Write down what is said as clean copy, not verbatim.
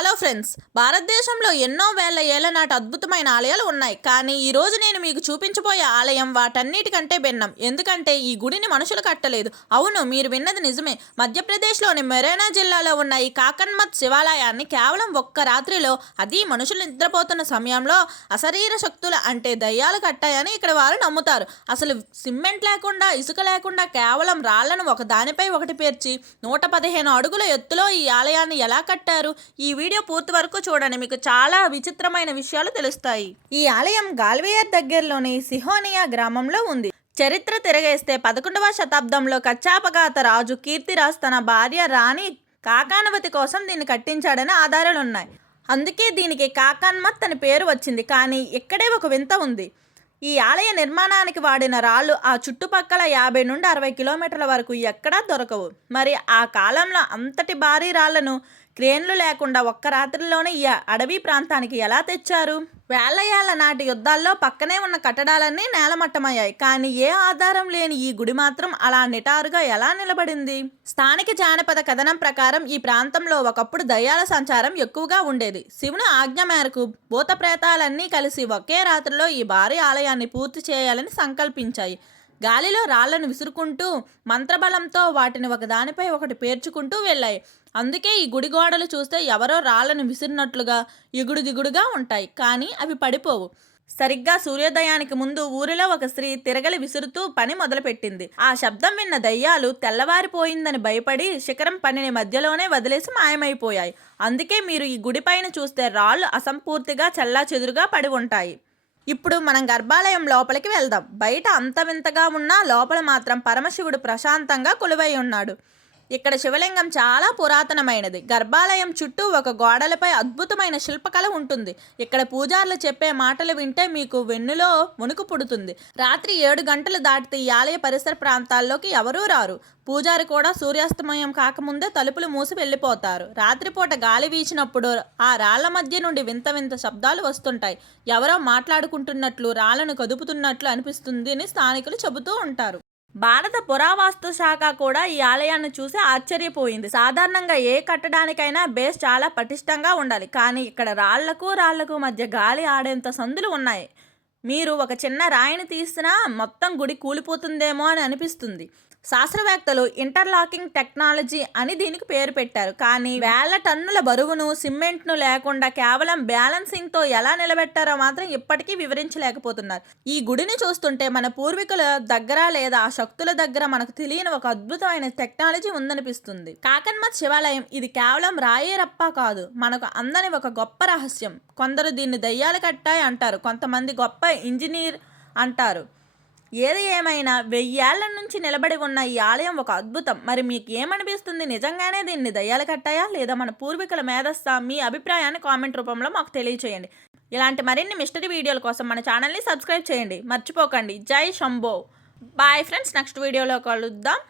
Hello friends, భారతదేశంలో ఎన్నో వేల ఏళ్ల నాటి అద్భుతమైన ఆలయాలు ఉన్నాయి. కానీ ఈ రోజు నేను మీకు చూపించబోయే ఆలయం వాటన్నిటికంటే భిన్నం. ఎందుకంటే ఈ గుడిని మనుషులు కట్టలేదు. అవును, మీరు విన్నది నిజమే. మధ్యప్రదేశ్లోని మొరేనా జిల్లాలో ఉన్న ఈ కాకన్మత్ శివాలయాన్ని కేవలం ఒక్క రాత్రిలో, అది మనుషులు నిద్రపోతున్న సమయంలో అశరీర శక్తులు అంటే దయ్యాలు కట్టాయని ఇక్కడ వారు నమ్ముతారు. అసలు సిమెంట్ లేకుండా, ఇసుక లేకుండా కేవలం రాళ్లను ఒక దానిపై ఒకటి పేర్చి 115 అడుగుల ఎత్తులో ఈ ఆలయాన్ని ఎలా కట్టారు? ఈ వీడియో పూర్తి వరకు చూడండి, మీకు చాలా విచిత్రమైన విషయాలు తెలుస్తాయి. ఈ ఆలయం గాల్వేయర్ దగ్గరలోని సిహోనియా గ్రామంలో ఉంది. చరిత్ర తిరగేస్తే 11వ శతాబ్దంలో కచ్చాపగాత రాజు కీర్తిరాజ్ తన భార్య రాణి కాకానవతి కోసం దీన్ని కట్టించాడని ఆధారాలున్నాయి. అందుకే దీనికి కాకన్మత్ అని పేరు వచ్చింది. కానీ ఇక్కడే ఒక వింత ఉంది. ఈ ఆలయ నిర్మాణానికి వాడిన రాళ్ళు ఆ చుట్టుపక్కల 50 నుండి 60 కిలోమీటర్ల వరకు ఎక్కడా దొరకవు. మరి ఆ కాలంలో అంతటి భారీ రాళ్లను క్రేన్లు లేకుండా ఒక్క రాత్రిలోనే ఈ అడవి ప్రాంతానికి ఎలా తెచ్చారు? వేల ఏళ్ల నాటి యుద్ధాల్లో పక్కనే ఉన్న కట్టడాలన్నీ నేలమట్టమయ్యాయి. కానీ ఏ ఆధారం లేని ఈ గుడి మాత్రం అలా నిటారుగా ఎలా నిలబడింది? స్థానిక జానపద కథనం ప్రకారం ఈ ప్రాంతంలో ఒకప్పుడు దయ్యాల సంచారం ఎక్కువగా ఉండేది. శివుని ఆజ్ఞ మేరకు భూత ప్రేతాలన్నీ కలిసి ఒకే రాత్రిలో ఈ భారీ ఆలయాన్ని పూర్తి చేయాలని సంకల్పించాయి. గాలిలో రాళ్లను విసురుకుంటూ మంత్రబలంతో వాటిని ఒకదానిపై ఒకటి పేర్చుకుంటూ వెళ్ళాయి. అందుకే ఈ గుడి గోడలు చూస్తే ఎవరో రాళ్లను విసిరినట్లుగా ఎగుడు దిగుడుగా ఉంటాయి. కానీ అవి పడిపోవు. సరిగ్గా సూర్యోదయానికి ముందు ఊరిలో ఒక స్త్రీ తిరగలి విసురుతూ పని మొదలుపెట్టింది. ఆ శబ్దం విన్న దయ్యాలు తెల్లవారిపోయిందని భయపడి శిఖరం పనిని మధ్యలోనే వదిలేసి మాయమైపోయాయి. అందుకే మీరు ఈ గుడిపైన చూస్తే రాళ్ళు అసంపూర్తిగా చెల్లాచెదురుగా పడి ఉంటాయి. ఇప్పుడు మనం గర్భాలయం లోపలికి వెళ్దాం. బయట అంత వింతగా ఉన్నా లోపల మాత్రం పరమశివుడు ప్రశాంతంగా కొలువై ఉన్నాడు. ఇక్కడ శివలింగం చాలా పురాతనమైనది. గర్భాలయం చుట్టూ ఒక గోడలపై అద్భుతమైన శిల్పకళ ఉంటుంది. ఇక్కడ పూజారులు చెప్పే మాటలు వింటే మీకు వెన్నులో వణుకు పుడుతుంది. రాత్రి 7 గంటలు దాటితే ఈ ఆలయ పరిసర ప్రాంతాల్లోకి ఎవరూ రారు. పూజారి కూడా సూర్యాస్తమయం కాకముందే తలుపులు మూసి వెళ్ళిపోతారు. రాత్రిపూట గాలి వీచినప్పుడు ఆ రాళ్ల మధ్య నుండి వింత వింత శబ్దాలు వస్తుంటాయి. ఎవరో మాట్లాడుకుంటున్నట్లు, రాళ్లను కదుపుతున్నట్లు అనిపిస్తుంది అని స్థానికులు చెబుతూ ఉంటారు. భారత పురావస్తు శాఖ కూడా ఈ ఆలయాన్ని చూసి ఆశ్చర్యపోయింది. సాధారణంగా ఏ కట్టడానికైనా బేస్ చాలా పటిష్టంగా ఉండాలి. కానీ ఇక్కడ రాళ్లకు మధ్య గాలి ఆడేంత సందులు ఉన్నాయి. మీరు ఒక చిన్న రాయిని తీసినా మొత్తం గుడి కూలిపోతుందేమో అని అనిపిస్తుంది. శాస్త్రవేత్తలు ఇంటర్లాకింగ్ టెక్నాలజీ అని దీనికి పేరు పెట్టారు. కానీ వేల టన్నుల బరువును, సిమెంట్ను లేకుండా కేవలం బ్యాలెన్సింగ్తో ఎలా నిలబెట్టారో మాత్రం ఇప్పటికీ వివరించలేకపోతున్నారు. ఈ గుడిని చూస్తుంటే మన పూర్వీకుల దగ్గర లేదా ఆ శక్తుల దగ్గర మనకు తెలియని ఒక అద్భుతమైన టెక్నాలజీ ఉందనిపిస్తుంది. కాకన్మత్ శివాలయం ఇది కేవలం రాయి రప్ప కాదు, మనకు అందని ఒక గొప్ప రహస్యం. కొందరు దీన్ని దయ్యాలు కట్టాయి అంటారు, కొంతమంది గొప్ప ఇంజనీర్ అంటారు. ఏది ఏమైనా 1000 ఏళ్ల నుంచి నిలబడి ఉన్న ఈ ఆలయం ఒక అద్భుతం. మరి మీకు ఏమనిపిస్తుంది? నిజంగానే దీన్ని దయ్యాలు కట్టాయా లేదా మన పూర్వీకుల మేధస్సా? మీ అభిప్రాయాన్ని కామెంట్ రూపంలో మాకు తెలియచేయండి. ఇలాంటి మరిన్ని మిస్టరీ వీడియోల కోసం మన ఛానల్ని సబ్స్క్రైబ్ చేయండి. మర్చిపోకండి. జై శంభో. బాయ్ ఫ్రెండ్స్, నెక్స్ట్ వీడియోలో కలుద్దాం.